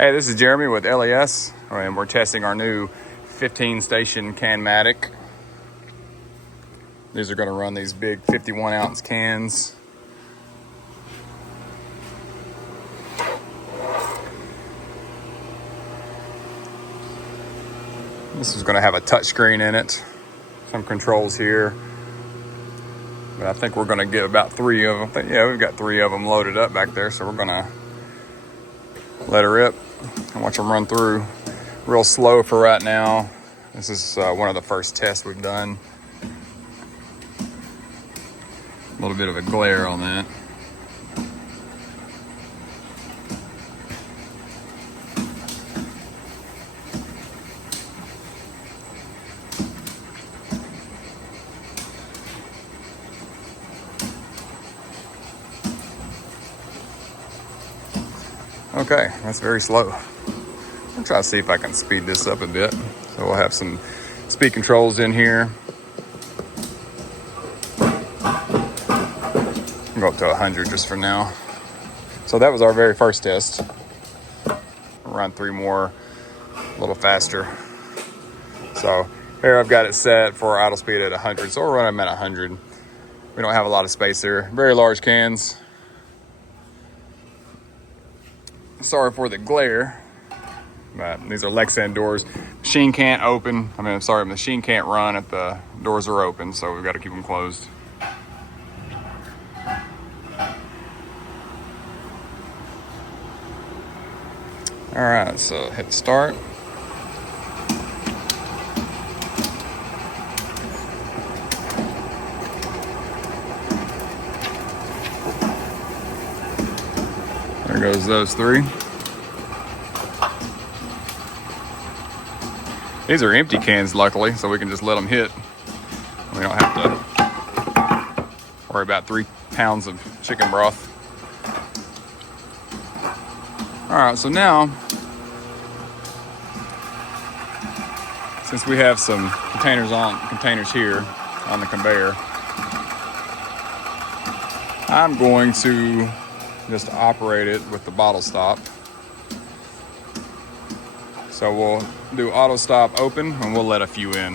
Hey, this is Jeremy with LES, and we're testing our new 15-station Canmatic. These are going to run these big 51-ounce cans. This is going to have a touchscreen in it, some controls here. But I think we're going to get about 3 of them. Yeah, we've got 3 of them loaded up back there, so we're going to let her rip and watch them run through. Real slow for right now. This is one of the first tests we've done. A little bit of a glare on that. Okay, that's very slow. I'll try to see if I can speed this up a bit. So we'll have some speed controls in here. I'll go up to 100 just for now. So that was our very first test. We'll run 3 more a little faster. So here I've got it set for idle speed at 100. So we'll run them at 100. We don't have a lot of space there. Very large cans. Sorry for the glare, but these are Lexan doors. Machine can't open. Machine can't run if the doors are open, so we've got to keep them closed. All right, so hit start. There goes those 3. These are empty cans, luckily, so we can just let them hit. We don't have to worry about 3 pounds of chicken broth. All right, so now, since we have some containers here on the conveyor, I'm going to just operate it with the bottle stop. So we'll do auto stop open and we'll let a few in.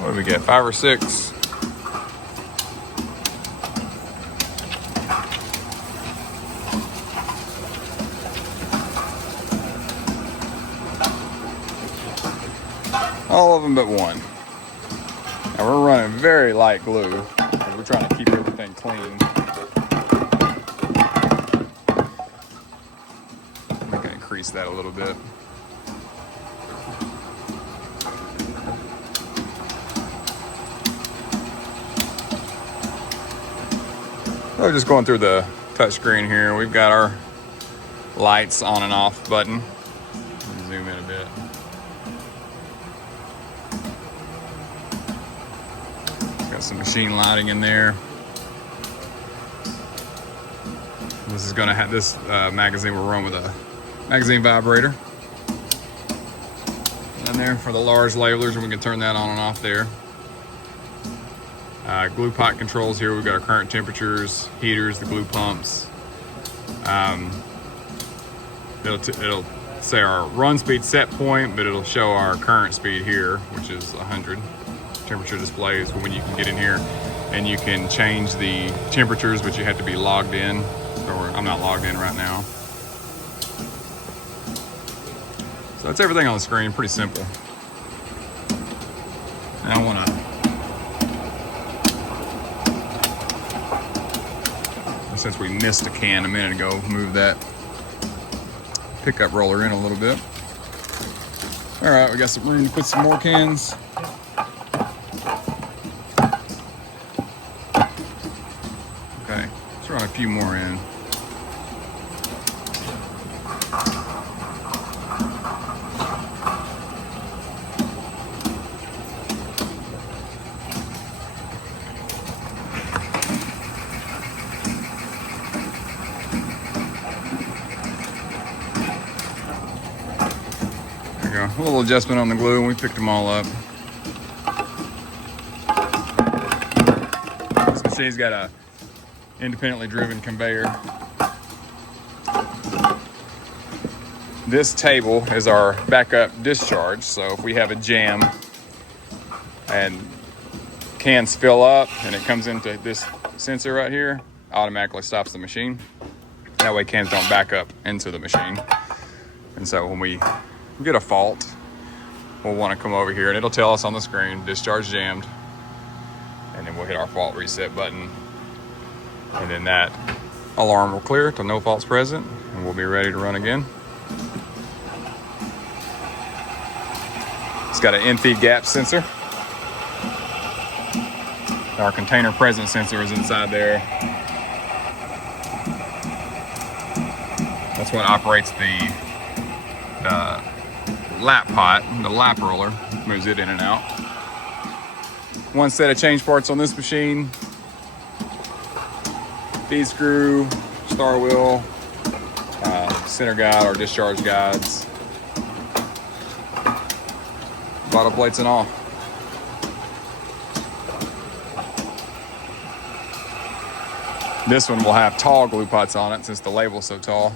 What do we get, 5 or 6? All of them but 1. And we're running very light glue because we're trying to keep everything clean. We can increase that a little bit. So just going through the touchscreen here, we've got our lights on and off button. Zoom in a bit. Got some machine lighting in there. This is going to have this magazine will run with a magazine vibrator. And there for the large labelers, and we can turn that on and off there. Glue pot controls here. We've got our current temperatures, heaters, the glue pumps. It'll say our run speed set point, but it'll show our current speed here, which is 100. Temperature displays when you can get in here and you can change the temperatures, but you have to be logged in. Or I'm not logged in right now. So that's everything on the screen, pretty simple. And I want to, since we missed a can a minute ago, move that pickup roller in a little bit. All right, we got some room to put some more cans. Okay, let's run a few more in. A little adjustment on the glue and we picked them all up. This machine's got a independently driven conveyor. This table is our backup discharge, so if we have a jam and cans fill up and it comes into this sensor right here, automatically stops the machine. That way cans don't back up into the machine. And so when we get a fault, we'll want to come over here and it'll tell us on the screen, discharge jammed, and then we'll hit our fault reset button. And then that alarm will clear to no faults present, and we'll be ready to run again. It's got an in-feed gap sensor. Our container present sensor is inside there. That's what operates the lap pot, the lap roller, moves it in and out. One set of change parts on this machine. Feed screw, star wheel, center guide or discharge guides, bottle plates and all. This one will have tall glue pots on it since the label's so tall.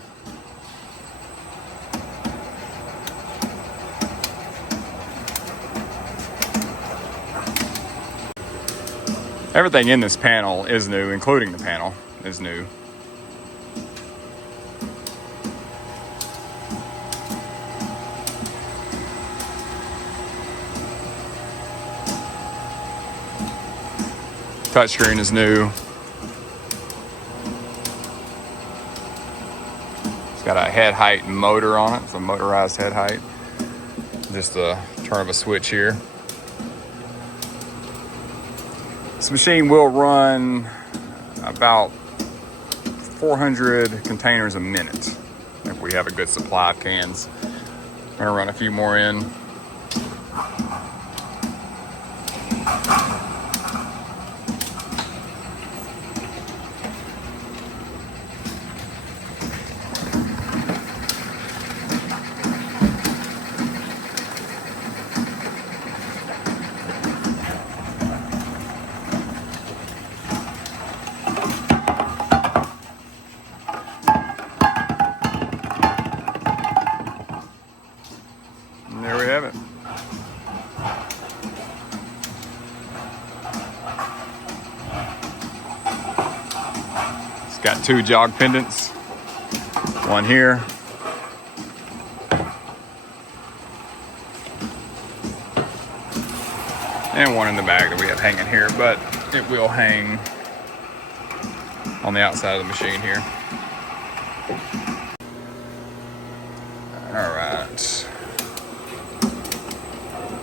Everything in this panel is new, including the panel is new. Touchscreen is new. It's got a head height motor on it. It's a motorized head height. Just a turn of a switch here. This machine will run about 400 containers a minute if we have a good supply of cans. I'm gonna run a few more in. And there we have it. It's got 2 jog pendants, one here, and one in the bag that we have hanging here, but it will hang on the outside of the machine here. All right.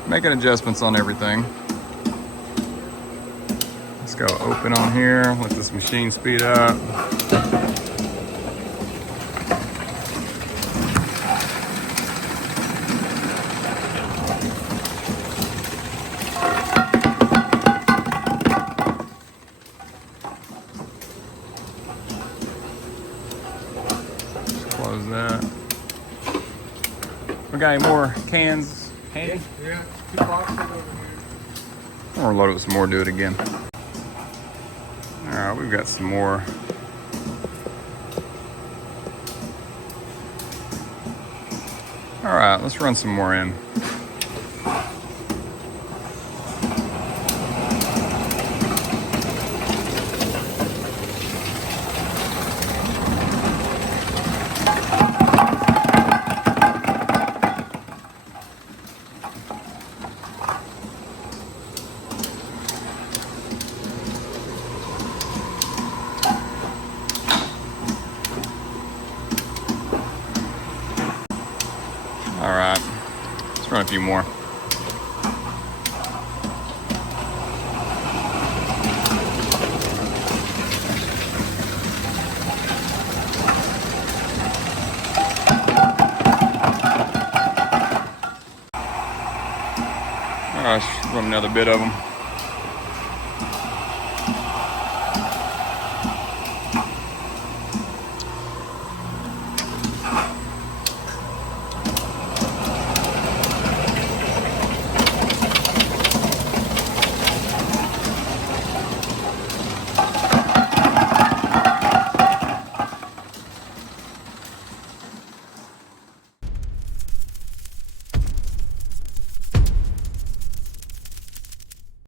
Making adjustments on everything. Let's go open on here, let this machine speed up. Close that. We got any more cans handy? Yeah, 2 boxes over here. Or load it with some more, do it again. All right, we've got some more. All right, let's run some more in. All right, let's run a few more. All right, let's run another bit of them.